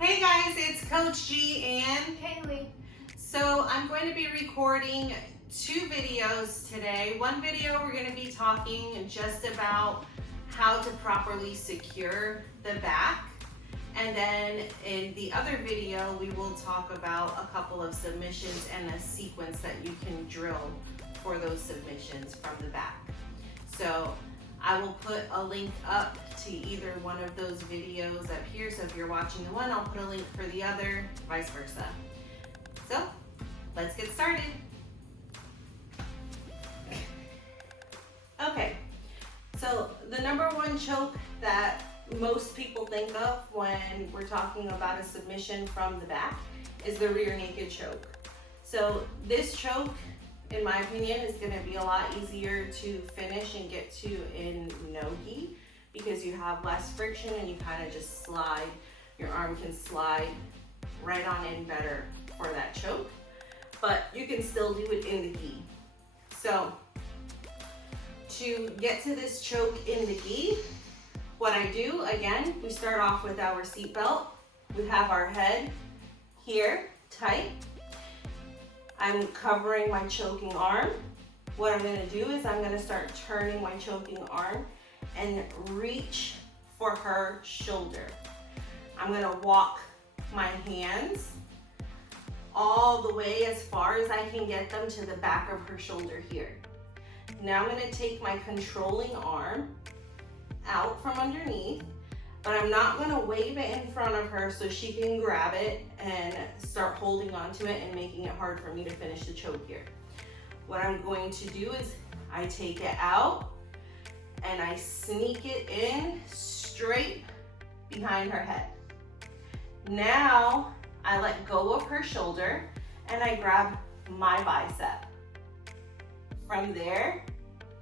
Hey guys, it's Coach G and Haley. So I'm going to be recording 2 videos today. One video we're going to be talking just about how to properly secure the back. And then in the other video, we will talk about a couple of submissions and a sequence that you can drill for those submissions from the back. So I will put a link up to either one of those videos up here. So if you're watching the one, I'll put a link for the other, vice versa. So let's get started. Okay, so the number one choke that most people think of when we're talking about a submission from the back is the rear naked choke. So this choke, in my opinion, is going to be a lot easier to finish and get to in no-gi because you have less friction and you kind of just slide. Your arm can slide right on in better for that choke, but you can still do it in the gi. So to get to this choke in the gi, what I do, again, we start off with our seat belt. We have our head here, tight. I'm covering my choking arm. What I'm gonna do is I'm gonna start turning my choking arm and reach for her shoulder. I'm gonna walk my hands all the way as far as I can get them to the back of her shoulder here. Now I'm gonna take my controlling arm out from underneath, but I'm not gonna wave it in front of her so she can grab it and start holding onto it and making it hard for me to finish the choke here. What I'm going to do is I take it out and I sneak it in straight behind her head. Now I let go of her shoulder and I grab my bicep. From there,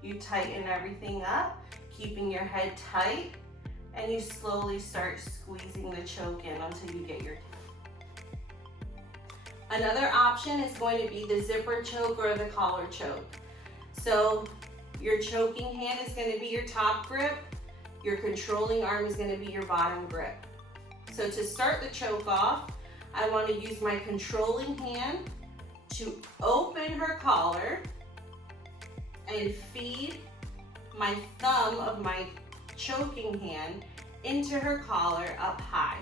you tighten everything up, keeping your head tight, and you slowly start squeezing the choke in until you get your. Another option is going to be the zipper choke or the collar choke. So your choking hand is going to be your top grip, your controlling arm is going to be your bottom grip. So to start the choke off, I want to use my controlling hand to open her collar and feed my thumb of my choking hand into her collar up high.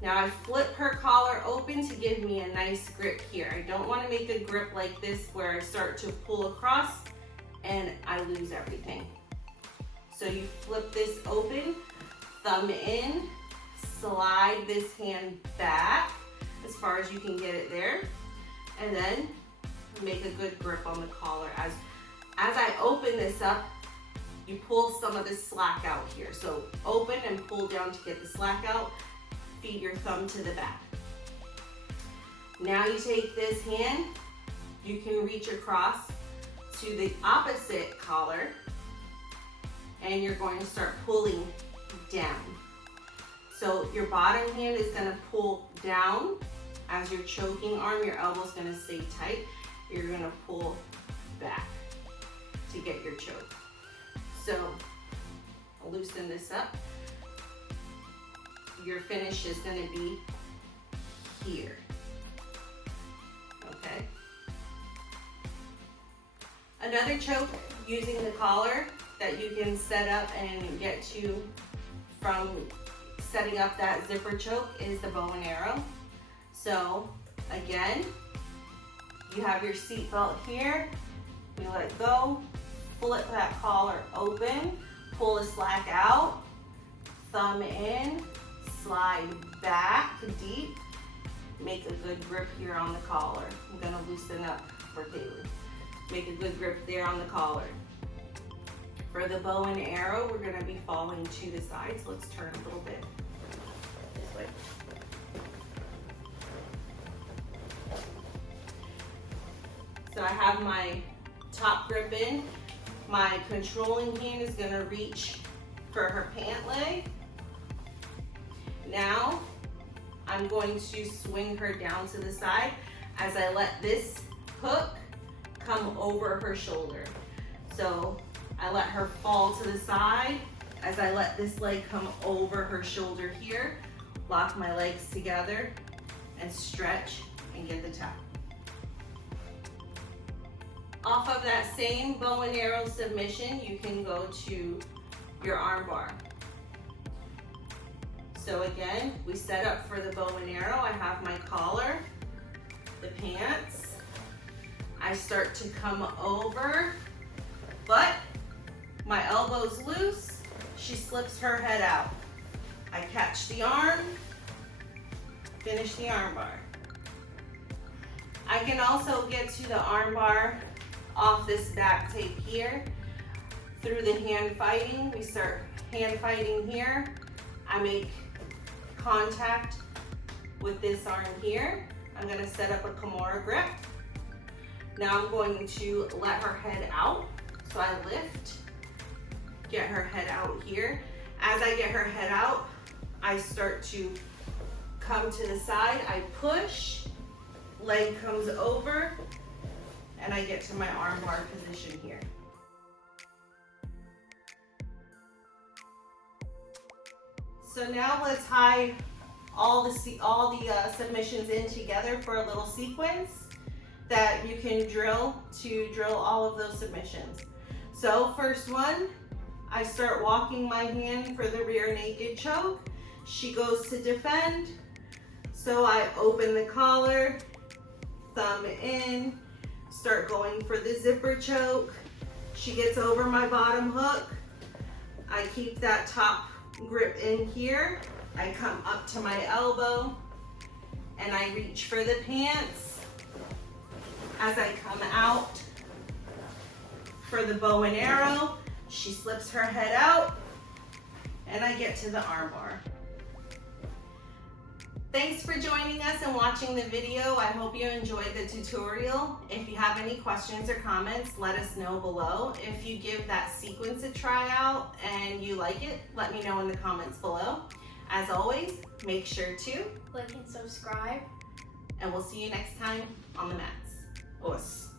Now I flip her collar open to give me a nice grip here. I don't want to make a grip like this where I start to pull across and I lose everything. So you flip this open, thumb in, slide this hand back as far as you can get it there, and then make a good grip on the collar. As I open this up, you pull some of the slack out here. So open and pull down to get the slack out, feed your thumb to the back. Now you take this hand, you can reach across to the opposite collar and you're going to start pulling down. So your bottom hand is gonna pull down as you're choking arm, your elbow's gonna stay tight. You're gonna pull back to get your choke. So I'll loosen this up. Your finish is going to be here. Okay. Another choke using the collar that you can set up and get to from setting up that zipper choke is the bow and arrow. So again, you have your seat belt here. You let go. Flip that collar open, pull the slack out, thumb in, slide back deep, make a good grip here on the collar. I'm gonna loosen up for Kaylee. Make a good grip there on the collar. For the bow and arrow, we're gonna be falling to the sides. Let's turn a little bit this way. So I have my top grip in. My controlling hand is gonna reach for her pant leg. Now, I'm going to swing her down to the side as I let this hook come over her shoulder. So I let her fall to the side as I let this leg come over her shoulder here. lock my legs together, and stretch and get the tap. Off of that same bow and arrow submission, you can go to your arm bar. So again, we set up for the bow and arrow. I have my collar, the pants. I start to come over, but my elbow's loose. She slips her head out. I catch the arm, finish the arm bar. I can also get to the arm bar off this back tape here through the hand fighting. We start hand fighting here. I make contact with this arm here. I'm gonna set up a Kimura grip. Now I'm going to let her head out. So I lift, get her head out here. As I get her head out, I start to come to the side. I push, leg comes over, and I get to my arm bar position here. So now let's tie all the submissions in together for a little sequence that you can drill all of those submissions. So first one, I start walking my hand for the rear naked choke. She goes to defend. So I open the collar, thumb in, start going for the zipper choke. She gets over my bottom hook. I keep that top grip in here. I come up to my elbow and I reach for the pants. As I come out for the bow and arrow, she slips her head out and I get to the arm bar. Thanks for joining us and watching the video. I hope you enjoyed the tutorial. If you have any questions or comments, let us know below. If you give that sequence a try out and you like it, let me know in the comments below. As always, make sure to like and subscribe. And we'll see you next time on the mats. Us.